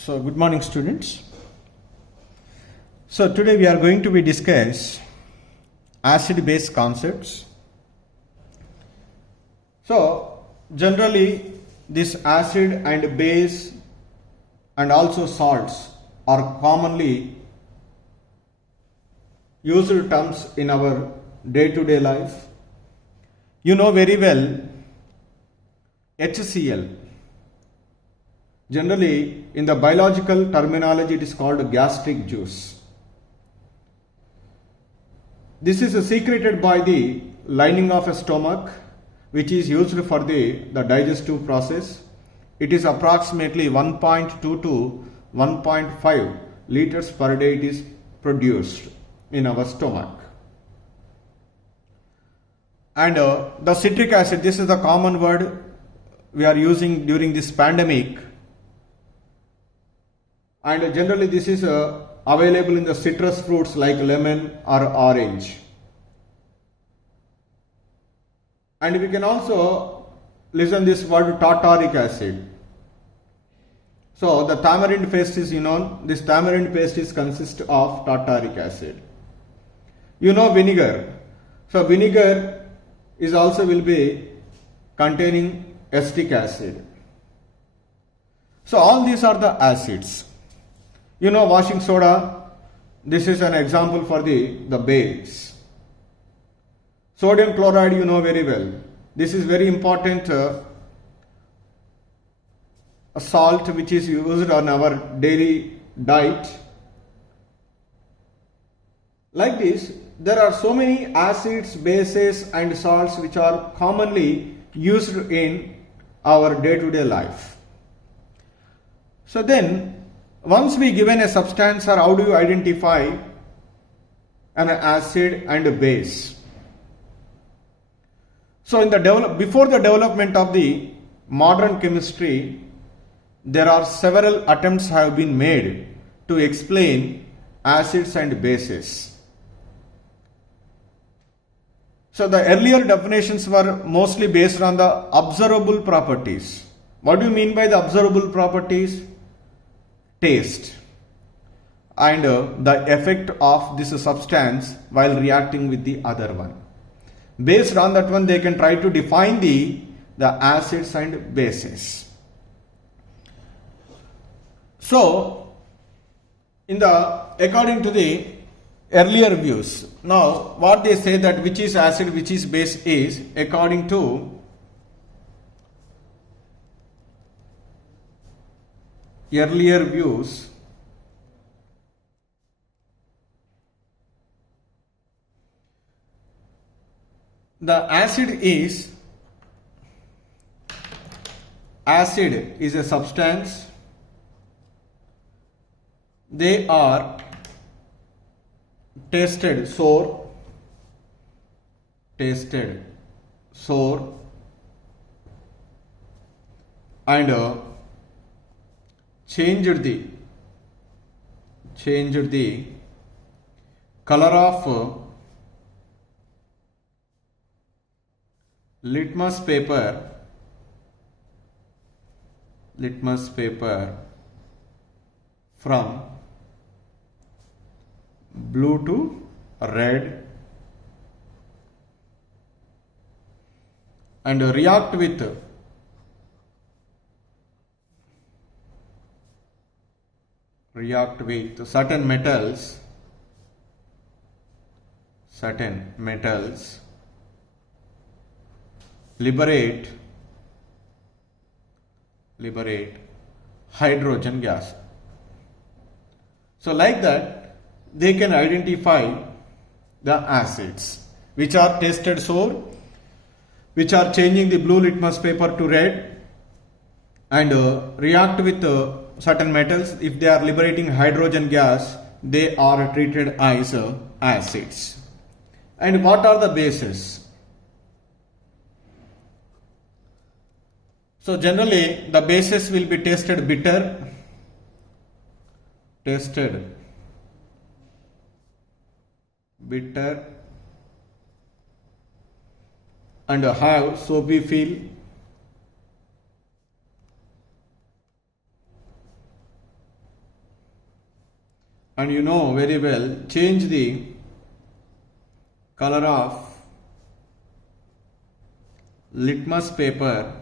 So good morning students. So today we are going to be discuss acid base concepts. So generally this acid and base and also salts are commonly used terms in our day-to-day life. You know very well HCl. Generally, in the biological terminology, it is called gastric juice. This is secreted by the lining of a stomach, which is used for the digestive process. It is approximately 1.2 to 1.5 liters per day it is produced in our stomach. And the citric acid, this is the common word we are using during this pandemic. And generally this is available in the citrus fruits like lemon or orange. And we can also listen this word tartaric acid. So the tamarind paste is this tamarind paste is consist of tartaric acid. You know vinegar. So vinegar is also will be containing acetic acid. So all these are the acids. You know washing soda, this is an example for the base. Sodium chloride you know very well. This is very important a salt which is used on our daily diet. Like this, there are so many acids, bases and salts which are commonly used in our day-to-day life. So then, once we given a substance, or how do you identify an acid and a base? So before the development of the modern chemistry, there are several attempts have been made to explain acids and bases. So the earlier definitions were mostly based on the observable properties. What do you mean by the observable properties? Taste and the effect of this substance while reacting with the other one. Based on that one, they can try to define the acids and bases. So, according to the earlier views, now what they say that which is acid, which is base is according to earlier views, the acid is a substance. They are tasted sour, and changed the color of litmus paper from blue to red, and react with certain metals liberate hydrogen gas. So like that they can identify the acids which are tasted sour, which are changing the blue litmus paper to red, and react with certain metals. If they are liberating hydrogen gas, they are treated as acids. And what are the bases? So generally the bases will be tasted bitter, and have soapy feel, and you know very well, change the color of litmus paper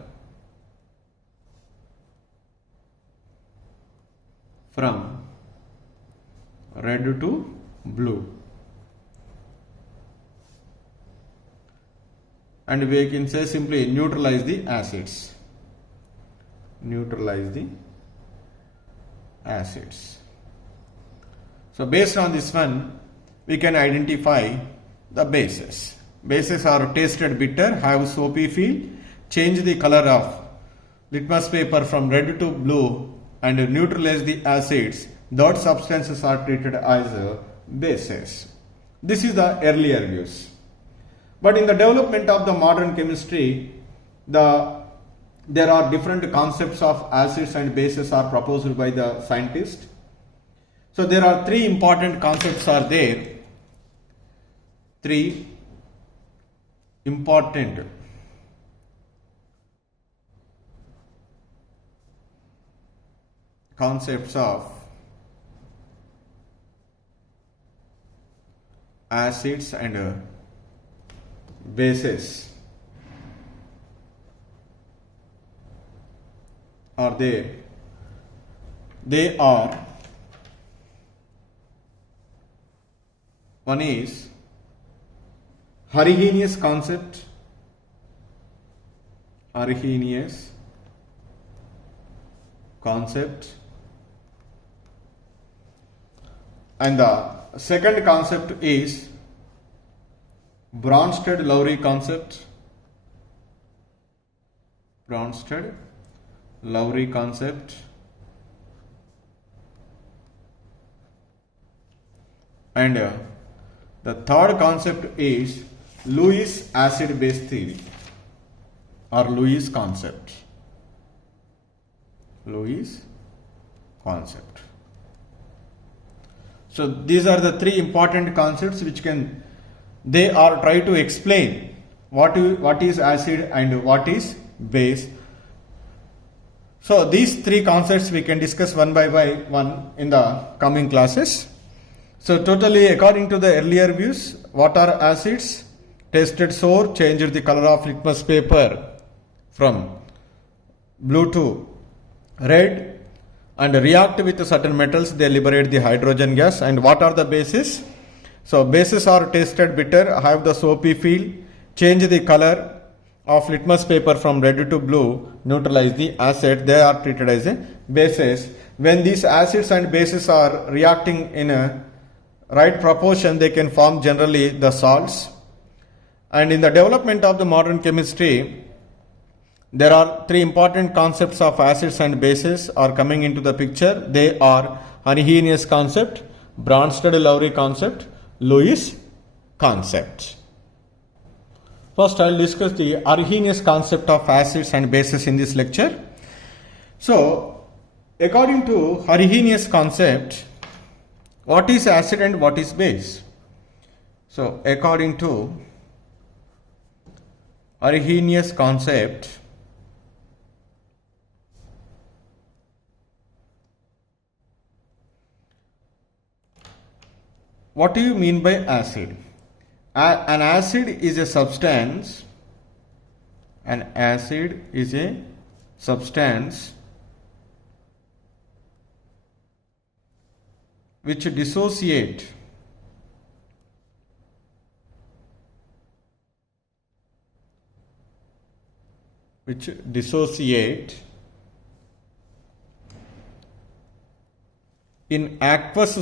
from red to blue, and we can say simply neutralize the acids. Neutralize the acids. So based on this one, we can identify the bases. Bases are tasted bitter, have soapy feel, change the color of litmus paper from red to blue, and neutralize the acids. Those substances are treated as bases. This is the earlier views. But in the development of the modern chemistry, there are different concepts of acids and bases are proposed by the scientists. So there are three important concepts are there. Three important concepts of acids and bases are there. They are, one is Arrhenius concept, Arrhenius concept, and the second concept is Bronsted-Lowry concept, Bronsted-Lowry concept, and the third concept is Lewis acid base theory or Lewis concept. Lewis concept. So these are the three important concepts which they are try to explain what is acid and what is base. So these three concepts we can discuss one by one in the coming classes. So totally according to the earlier views, what are acids? Tasted sour, changed the color of litmus paper from blue to red, and react with certain metals, they liberate the hydrogen gas. And what are the bases? So bases are tasted bitter, have the soapy feel, change the color of litmus paper from red to blue, neutralize the acid, they are treated as a bases. When these acids and bases are reacting in a right proportion, they can form generally the salts. And in the development of the modern chemistry, there are three important concepts of acids and bases are coming into the picture. They are Arrhenius concept, Bronsted-Lowry concept, Lewis concept. First, I will discuss the Arrhenius concept of acids and bases in this lecture. So, according to Arrhenius concept, what is acid and what is base? So, according to Arrhenius concept, what do you mean by acid? An acid is a substance. An acid is a substance which dissociate in aqueous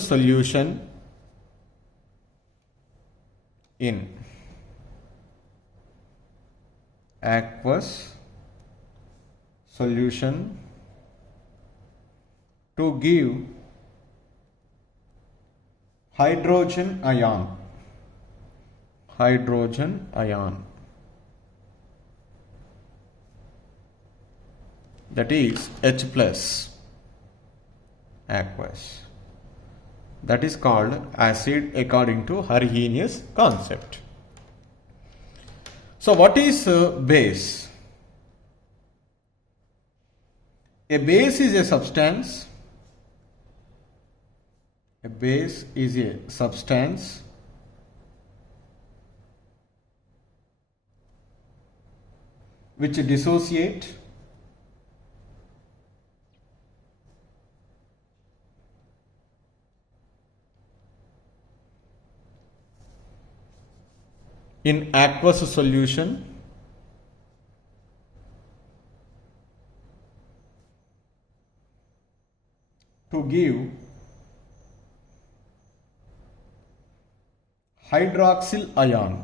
solution to give hydrogen ion. That is H plus aqueous. That is called acid according to Arrhenius concept. So what is base? A base is a substance A base is a substance which dissociate in aqueous solution to give hydroxyl ion.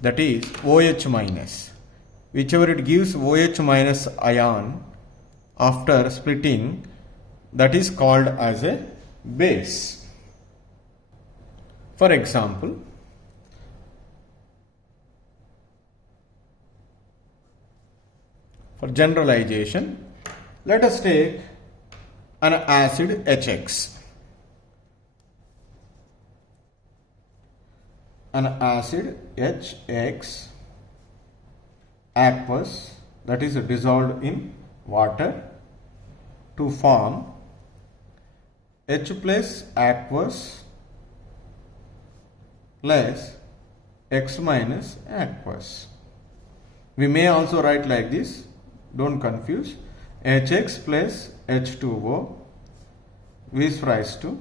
That is OH minus. Whichever it gives OH minus ion after splitting, that is called as a base. For example, for generalization, let us take an acid HX. An acid HX aqueous, that is dissolved in water to form H plus aqueous plus X minus aqueous. We may also write like this, don't confuse. HX plus H2O is rise to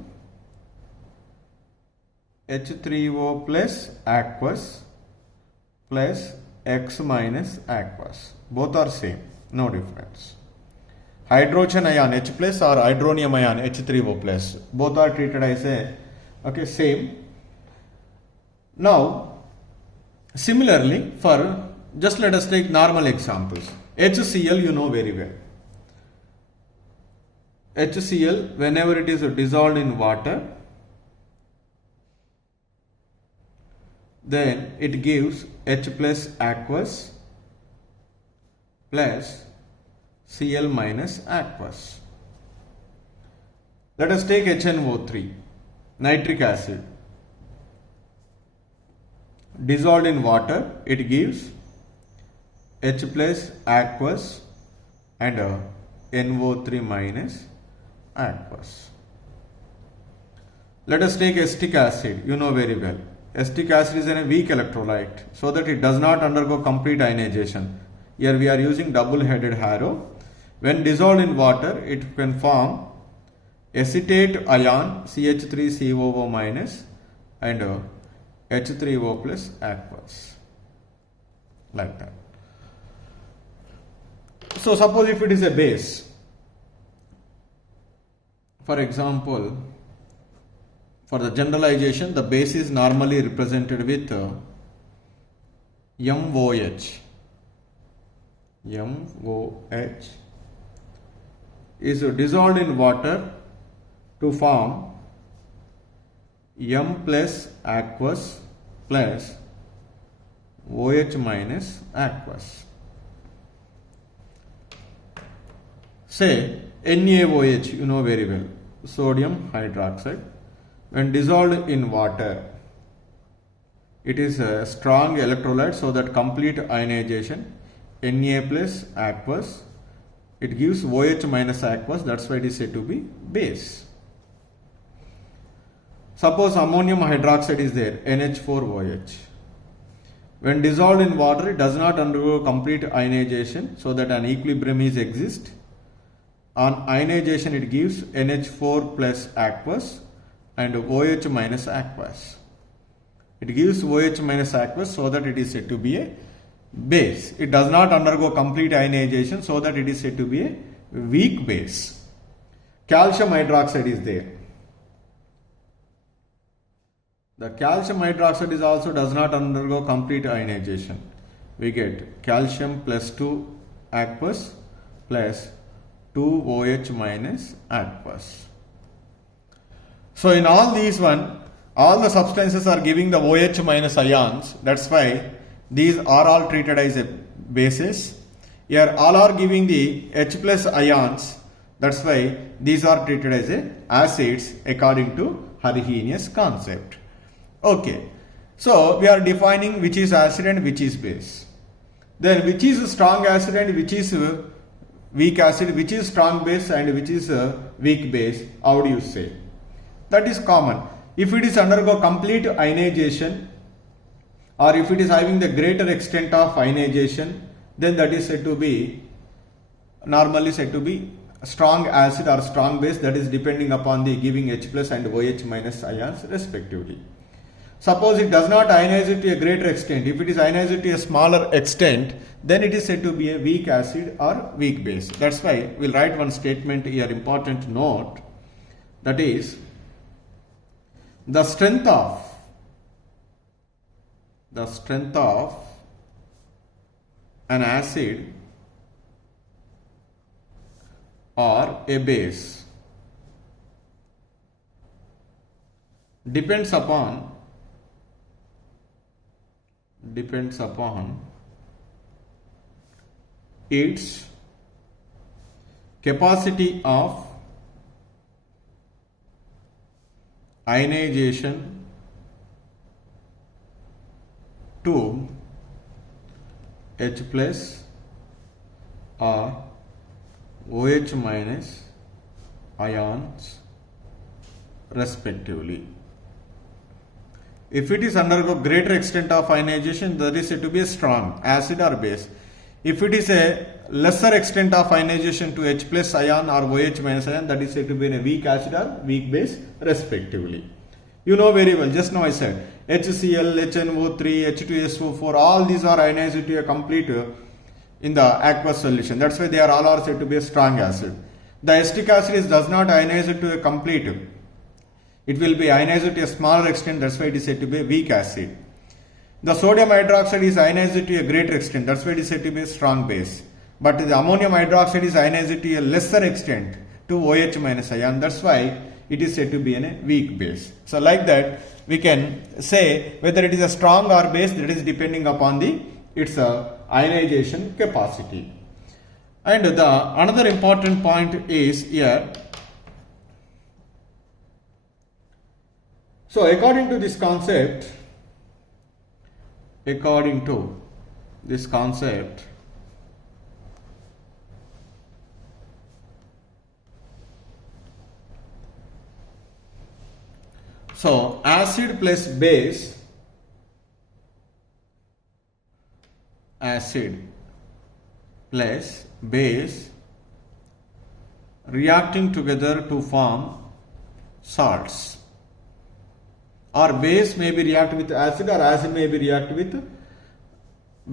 H3O plus aqueous plus X minus aqueous. Both are same, no difference. Hydrogen ion H plus or hydronium ion H3O plus. Both are treated as a same. Now, similarly, for just let us take normal examples. HCl you know very well. HCl, whenever it is dissolved in water, then it gives H plus aqueous plus Cl minus aqueous. Let us take HNO3, nitric acid. Dissolved in water, it gives H plus aqueous and NO3 minus aqueous. Let us take acetic acid, you know very well. Acetic acid is a weak electrolyte, so that it does not undergo complete ionization. Here we are using double-headed arrow. When dissolved in water, it can form acetate ion CH3COO minus and H3O plus aqueous, like that. So suppose if it is a base, for example, for the generalization, the base is normally represented with MOH. MOH is dissolved in water to form M plus aqueous plus OH minus aqueous. Say NaOH, you know very well, sodium hydroxide. When dissolved in water, it is a strong electrolyte, so that complete ionization, Na plus aqueous, it gives OH minus aqueous, that's why it is said to be base. Suppose ammonium hydroxide is there, NH4OH. When dissolved in water, it does not undergo complete ionization, so that an equilibrium is exist. On ionization, it gives NH4 plus aqueous and OH minus aqueous. It gives OH minus aqueous, so that it is said to be a base. It does not undergo complete ionization, so that it is said to be a weak base. Calcium hydroxide is there. The calcium hydroxide is also does not undergo complete ionization. We get calcium plus 2 aqueous plus 2 OH minus aqueous. So in all these all the substances are giving the OH minus ions. That's why these are all treated as a bases. Here all are giving the H plus ions. That's why these are treated as a acids according to Arrhenius concept. Okay. So we are defining which is acid and which is base. Then which is strong acid and which is weak acid, which is strong base and which is weak base. How do you say? That is common. If it is undergo complete ionization, or if it is having the greater extent of ionization, then that is said to be, normally said to be strong acid or strong base, that is depending upon the giving H plus and OH minus ions respectively. Suppose it does not ionize it to a greater extent. If it is ionized to a smaller extent, then it is said to be a weak acid or weak base. That's why we'll write one statement here, important note, that is the strength of an acid or a base depends upon its capacity of ionization to H plus or OH minus ions respectively. If it is undergo greater extent of ionization, that is said to be a strong acid or base. If it is a lesser extent of ionization to H plus ion or OH minus ion, that is said to be a weak acid or weak base respectively. You know very well, just now I said HCl, HNO3, H2SO4, all these are ionized to a complete in the aqueous solution. That's why they are all are said to be a strong acid. The acetic acid does not ionize to a complete. It will be ionized to a smaller extent, that's why it is said to be a weak acid. The sodium hydroxide is ionized to a greater extent, that's why it is said to be a strong base. But the ammonium hydroxide is ionized to a lesser extent to OH minus ion, that's why it is said to be a weak base. So like that we can say whether it is a strong or base, that is depending upon its ionization capacity. And the another important point is here. So according to this concept, so acid plus base, reacting together to form salts, or base may be react with acid or acid may be react with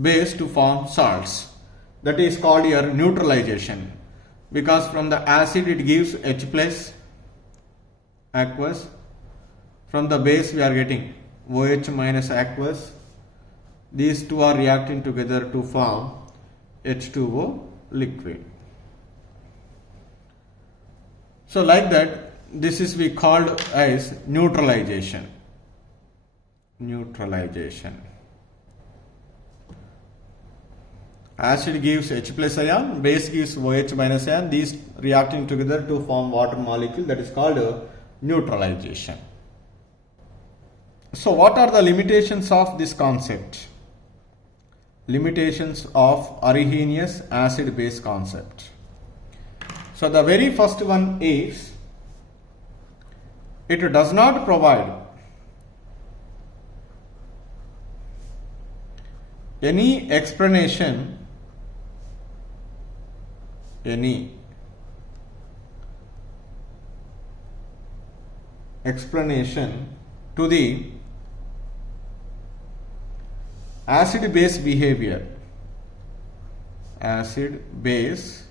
base to form salts. That is called here neutralization, because from the acid it gives H plus aqueous, from the base we are getting OH minus aqueous. These two are reacting together to form H2O liquid. So like that, this is we called as neutralization. Acid gives H plus ion, base gives OH minus ion, these reacting together to form water molecule, that is called neutralization. So what are the limitations of this concept? Limitations of Arrhenius acid base concept. So the very first one is, it does not provide any explanation to the acid base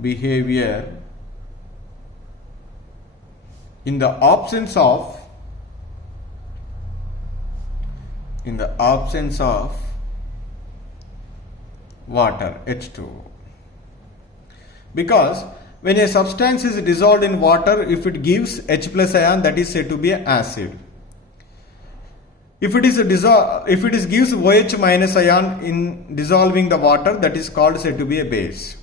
behavior in the absence of water, H2O. Because when a substance is dissolved in water, if it gives H plus ion, that is said to be an acid. If it gives OH minus ion in dissolving the water, that is called said to be a base.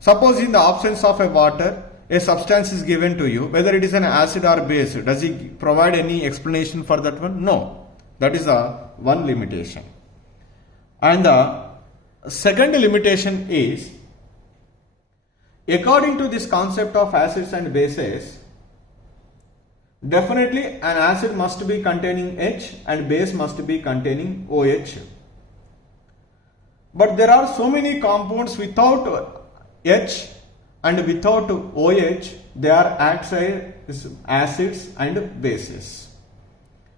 Suppose in the absence of a water, a substance is given to you, whether it is an acid or base, does it provide any explanation for that one? No. That is the one limitation. And the second limitation is, According to this concept of acids and bases, definitely an acid must be containing H and base must be containing OH. But there are so many compounds without H and without OH, they are acids and bases.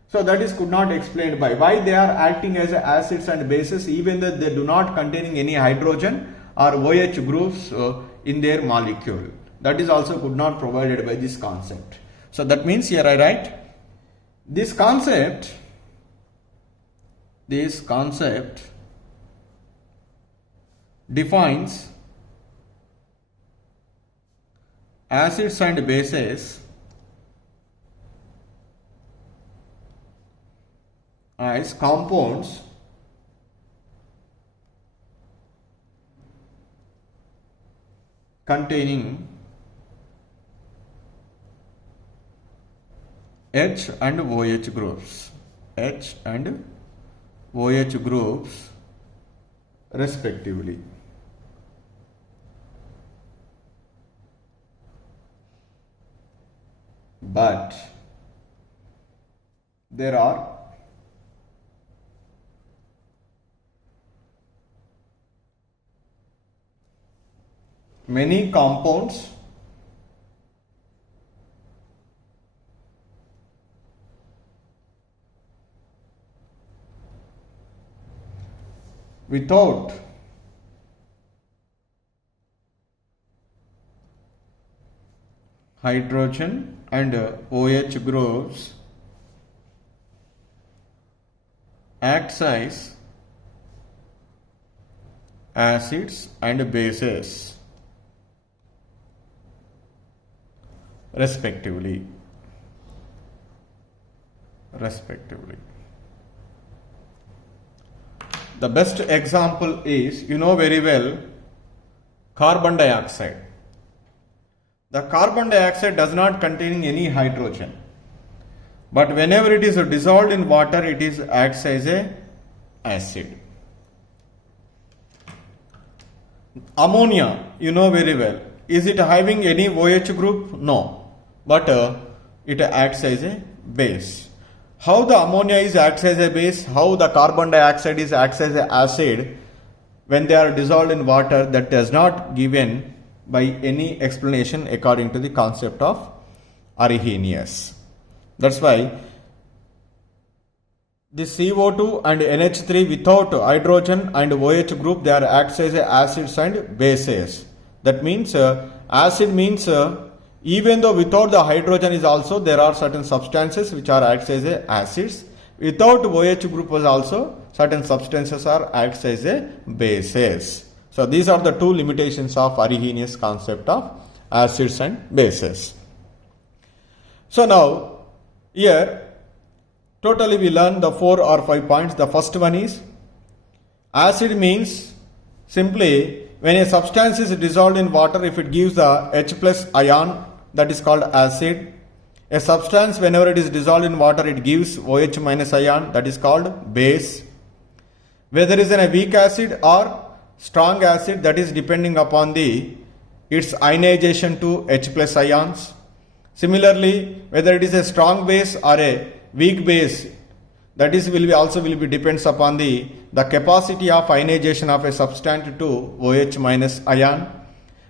So that is could not explained by why they are acting as acids and bases even though they do not containing any hydrogen or OH groups in their molecule. That is also could not provided by this concept. So that means here I write this concept defines acids and bases as compounds containing H and OH groups, respectively. But there are many compounds without hydrogen and OH groups acts as acids and bases respectively. The best example is, you know very well, carbon dioxide. The carbon dioxide does not contain any hydrogen, but whenever it is dissolved in water, it is acts as a acid. Ammonia, you know very well, is it having any OH group? No, but it acts as a base. How the ammonia is acts as a base, how the carbon dioxide is acts as an acid when they are dissolved in water, that does not given by any explanation according to the concept of Arrhenius. That's why the CO2 and NH3 without hydrogen and OH group, they are acts as acids and bases. That means acid means even though without the hydrogen is also there are certain substances which are acts as acids. Without OH group was also certain substances are acts as bases. So these are the two limitations of Arrhenius concept of acids and bases. So now here totally we learn the 4 or 5 points. The first one is acid means simply when a substance is dissolved in water, if it gives the H plus ion, that is called acid. A substance whenever it is dissolved in water, it gives OH minus ion, that is called base. Whether it is a weak acid or strong acid, that is depending upon its ionization to H plus ions. Similarly, whether it is a strong base or a weak base, that is will be depends upon the capacity of ionization of a substance to OH minus ion.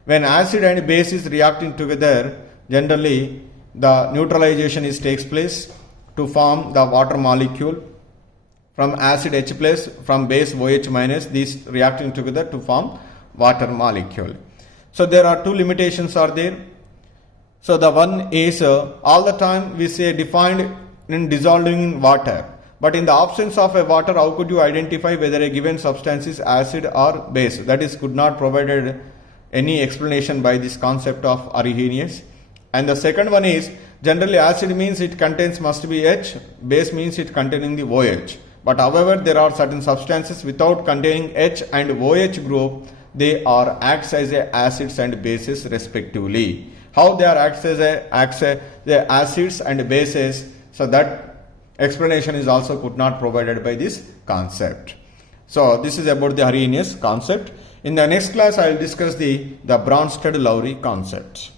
When acid and base is reacting together, generally the neutralization takes place to form the water molecule. From acid H plus, from base OH minus, these reacting together to form water molecule. So there are two limitations are there. So the one is all the time we say defined in dissolving in water. But in the absence of a water, how could you identify whether a given substance is acid or base? That is could not provided any explanation by this concept of Arrhenius. And the second one is generally acid means it contains must be H, base means it containing the OH. But however, there are certain substances without containing H and OH group, they are acts as acids and bases respectively. How they are acts as acids and bases? So that explanation is also could not provided by this concept. So this is about the Arrhenius concept. In the next class, I will discuss the Bronsted-Lowry concept.